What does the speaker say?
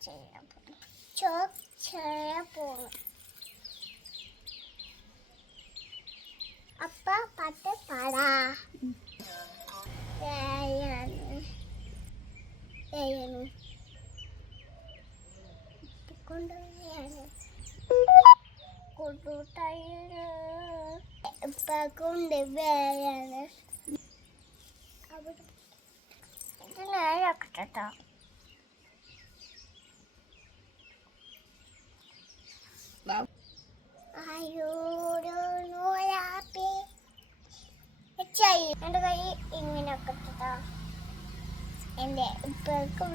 çaya bunu. Çok çaya bunu. அப்பா பாட்டு பாடா கொண்டு கொண்டு அப்பா கொண்டு வேலையான അവിടെ ഇതിനായി അക്കട്ടെ എന്റെ കൈ ഇങ്ങനെ എന്റെ ഇപ്പൊക്കെ